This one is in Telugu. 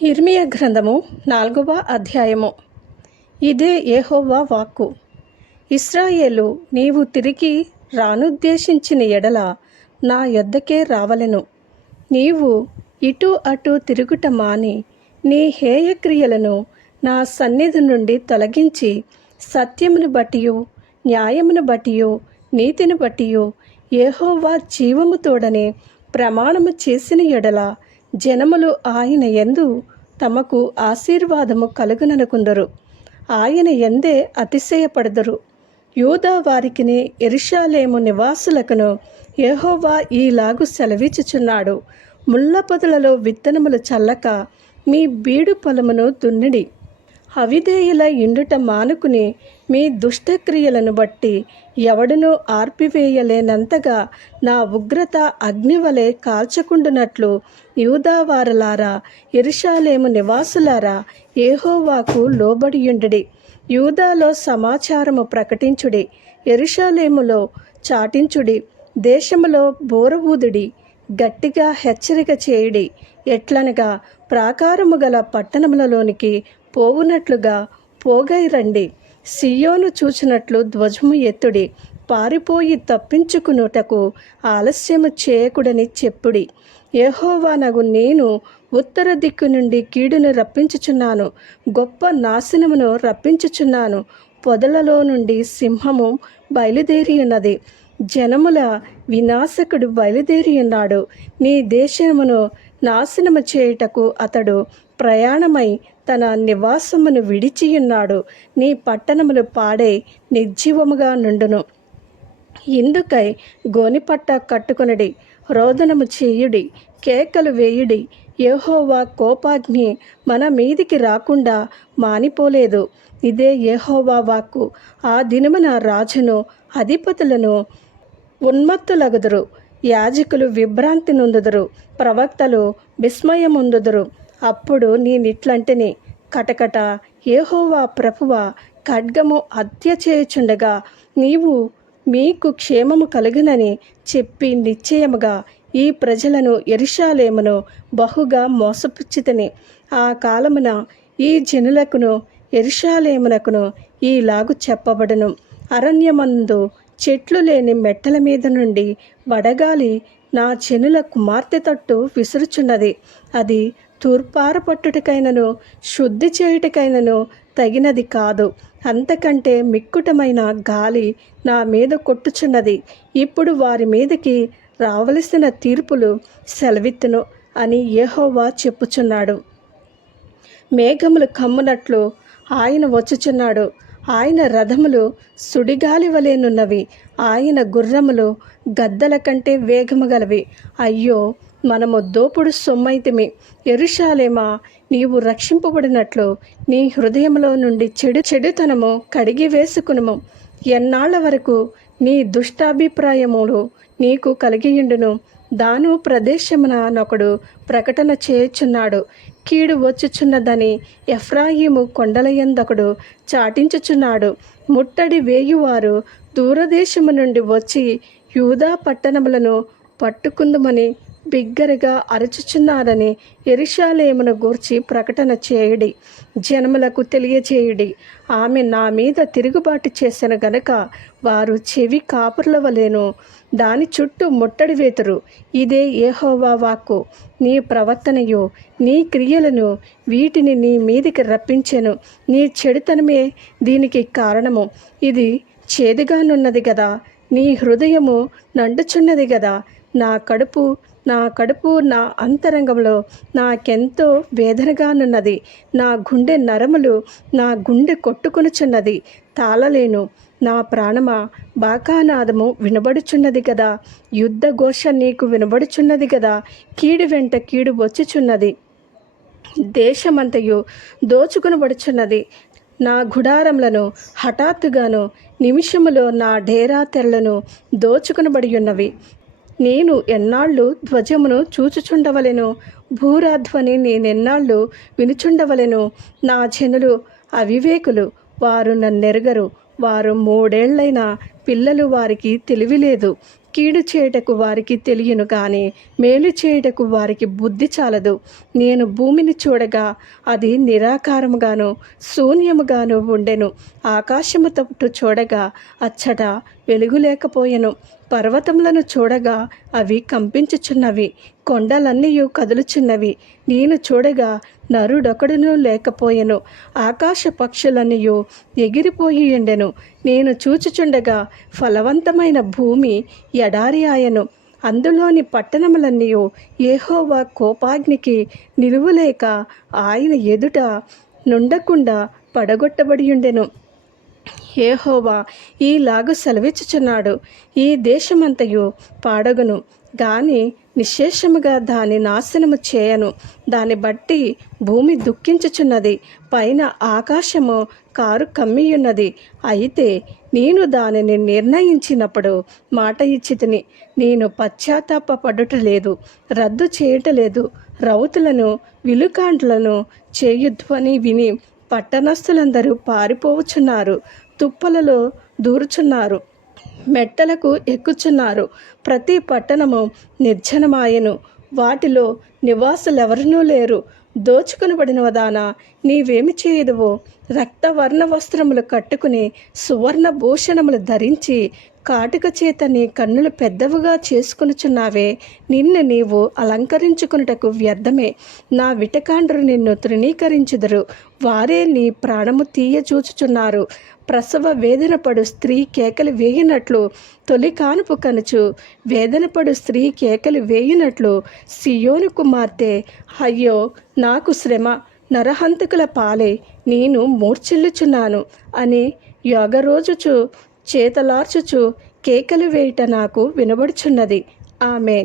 ఇర్మియ గ్రంథము నాలుగవ అధ్యాయము. ఇదే ఏహోవా వాక్కు. ఇస్రాయేలు నీవు తిరిగి రానుద్దేశించిన ఎడల నా యొద్దకే రావలెను. నీవు ఇటు అటు తిరుగుట మాని నీ హేయక్రియలను నా సన్నిధి నుండి తొలగించి సత్యమును బట్టియు న్యాయమును బట్టియు నీతిని బట్టియు ఏహోవా జీవము తోడని ప్రమాణము చేసిన ఎడల జనములు ఆయన ఎందు తమకు ఆశీర్వాదము కలుగుననుకుందరు. ఆయన ఎందే అతిశయపడదరు. యూదా వారికిని ఎరిషాలేము నివాసులకును యెహోవా ఈలాగు సెలవిచ్చుచున్నాడు. ముళ్ళ పొదలలో విత్తనములు చల్లక మీ బీడు పొలమును దున్నిడి. అవిధేయుల ఇండుట మానుకుని మీ దుష్టక్రియలను బట్టి ఎవడునూ ఆర్పివేయలేనంతగా నా ఉగ్రత అగ్నివలె కాల్చకుండునట్లు యూదావారలారా ఎరుషాలేము నివాసులారా ఏహోవాకు లోబడియుండుడి. యూదాలో సమాచారము ప్రకటించుడి ఎరుషాలేములో చాటించుడి దేశములో బోరవూదుడి గట్టిగా హెచ్చరిక చేయుడి. ఎట్లనగా ప్రాకారము గల పట్టణములలోనికి పోవునట్లుగా పోగై రండి. సియోను చూచినట్లు ధ్వజము ఎత్తుడి. పారిపోయి తప్పించుకునుటకు ఆలస్యము చేయకుడని చెప్పుడి. ఏహోవానగు నేను ఉత్తర దిక్కు నుండి కీడును రప్పించుచున్నాను. గొప్ప నాశనమును రప్పించుచున్నాను. పొదలలో నుండి సింహము బయలుదేరి ఉన్నది జనముల వినాశకుడు బయలుదేరి ఉన్నాడు నీ దేశమును నాశనము చేయుటకు అతడు ప్రయాణమై తన నివాసమును విడిచియున్నాడు. నీ పట్టణములు పాడై నిర్జీవముగా నుండును. ఇందుకై గోనిపట్ట కట్టుకొనడి. రోదనము చేయుడి. కేకలు వేయుడి. యహోవా కోపాగ్ని మన మీదికి రాకుండా మానిపోలేదు. ఇదే యహోవా వాక్కు. ఆ దినమున రాజును అధిపతులను ఉన్మత్తులగుదురు. యాజకులు విభ్రాంతి నొందుదురు ప్రవక్తలు విస్మయముందుదురు. అప్పుడు నేనిట్లంటిని కటకట ఏహోవా ప్రభువ ఖడ్గము హత్య చేయుచుండగా నీవు మీకు క్షేమము కలుగునని చెప్పి నిశ్చయముగా ఈ ప్రజలను ఎరుషాలేమును బహుగా మోసపుచ్చితని. ఆ కాలమున ఈ జనులకును ఎరుషాలేమునకును ఈలాగు చెప్పబడును. అరణ్యమందు చెట్లు లేని మెట్టల మీద నుండి వడగాలి నా చెనుల కుమార్తె తట్టు విసురుచున్నది. అది తూర్పార పట్టుటకైనను శుద్ధి చేయుటకైనను తగినది కాదు. అంతకంటే మిక్కుటమైన గాలి నా మీద కొట్టుచున్నది. ఇప్పుడు వారి మీదకి రావలసిన తీర్పులు సెలవిత్తును అని యెహోవా చెప్పుచున్నాడు. మేఘములు కమ్మునట్లు ఆయన వచ్చుచున్నాడు. ఆయన రథములు సుడిగాలి వలెనున్నవి ఆయన గుర్రములు గద్దల కంటే వేగము గలవి. అయ్యో మనము దోపుడు సొమ్మైతిమి. ఎరుషాలేమా నీవు రక్షింపబడినట్లు నీ హృదయంలో నుండి చెడు చెడుతనము కడిగి వేసుకునుము. ఎన్నాళ్ళ వరకు నీ దుష్టాభిప్రాయములు నీకు కలిగియుండును? దాను ప్రదేశమున నొకడు ప్రకటన చేయుచున్నాడు. కీడు వచ్చుచున్నదని ఎఫ్రాయిము కొండలయందొకడు చాటించుచున్నాడు. ముట్టడి వేయువారు దూరదేశము నుండి వచ్చి యూదా పట్టణములను పట్టుకుందుమని బిగ్గరగా అరచుచున్నారని ఎరిశాలేమును గూర్చి ప్రకటన చేయుడి జనములకు తెలియచేయుడి. ఆమె నా మీద తిరుగుబాటు చేసిన గనక వారు చెవి కాపుర్ల వలెను దాని చుట్టూ ముట్టడి వేతురు. ఇదే ఏహోవా వాక్కు. నీ ప్రవర్తనయు నీ క్రియలను వీటిని నీ మీదికి రప్పించెను. నీ చెడుతనమే దీనికి కారణము. ఇది చేదుగానున్నది కదా నీ హృదయము నండుచున్నది గదా. నా కడుపు నా కడుపు నా అంతరంగంలో నాకెంతో వేదనగానున్నది నా గుండె నరములు నా గుండె కొట్టుకొనుచున్నది. తాళలేను. నా ప్రాణమా బాకానాదము వినబడుచున్నది కదా యుద్ధ ఘోష నీకు వినబడుచున్నది కదా కీడు వెంట కీడు వచ్చుచున్నది. దేశమంతయు దోచుకునబడుచున్నది. నా గుడారములను హఠాత్తుగాను నిమిషములో నా డేరా తెరలను దోచుకునబడి ఉన్నవి నేను ఎన్నాళ్ళు ధ్వజమును చూచుచుండవలెను భూరాధ్వని నేనెన్నాళ్ళు వినుచుండవలెను. నా జనులు అవివేకులు వారు నన్నెరగరు. వారు మూడేళ్ళైన పిల్లలు వారికి తెలివిలేదు. కీడు చేయుటకు వారికి తెలియను కానీ మేలు చేయుటకు వారికి బుద్ధి చాలదు. నేను భూమిని చూడగా అది నిరాకారముగాను శూన్యముగాను ఉండెను. ఆకాశము తట్టు చూడగా అచ్చట వెలుగు లేకపోయెను పర్వతములను చూడగా అవి కంపించుచున్నవి కొండలన్నీ కదులుచున్నవి. నేను చూడగా నరుడొకడును లేకపోయెను ఆకాశ పక్షులన్నీ ఎగిరిపోయి ఉండెను. నేను చూచుచుండగా ఫలవంతమైన భూమి ఎడారి ఆయను. అందులోని పట్టణములన్నీ ఏహోవా కోపాగ్నికి నిలువలేక ఆయన ఎదుట నుండకుండా పడగొట్టబడి ఉండెను. ఏహోవా ఈలాగు సెలవిచ్చుచున్నాడు. ఈ దేశమంతయు పాడగును. గాని నిశేషముగా దాని నాశనము చేయను. దాన్ని బట్టి భూమి దుఃఖించుచున్నది. పైన ఆకాశము కారు కమ్మియున్నది. అయితే నేను దానిని నిర్ణయించినప్పుడు మాట ఇచ్చితిని. నేను పశ్చాత్తాపడుట లేదు రద్దు చేయటలేదు. రౌతులను విలుకాండ్లను చేయుద్వని విని పట్టణస్థులందరూ పారిపోవచ్చున్నారు తుప్పలలో దూరుచున్నారు. మెట్టలకు ఎక్కుచున్నారు. ప్రతి పట్టణము నిర్జనమాయను. వాటిలో నివాసులెవరనూ లేరు. దోచుకునబడిన వదాన నీవేమి చేయదువో? రక్తవర్ణ వస్త్రములు కట్టుకుని సువర్ణ భూషణములు ధరించి కాటుక చేత నీ కన్నులు పెద్దవిగా చేసుకునుచున్నావే. నిన్ను నీవు అలంకరించుకున్నటకు వ్యర్థమే. నా విటకాండ్రు నిన్ను తృణీకరించుదురు. వారే నీ ప్రాణము తీయ చూచుచున్నారు ప్రసవ వేదనపడు స్త్రీ కేకలు వేయినట్లు తొలి కానుపు కనుచు. వేదనపడు స్త్రీ కేకలు వేయినట్లు సియోను కుమార్తె అయ్యో నాకు శ్రమ. నరహంతకుల పాలే నేను మూర్ఛిల్లుచున్నాను అని యోగరోజుచు చేతలార్చుచు కేకలు వేయుట నాకు వినబడుచున్నది. ఆమె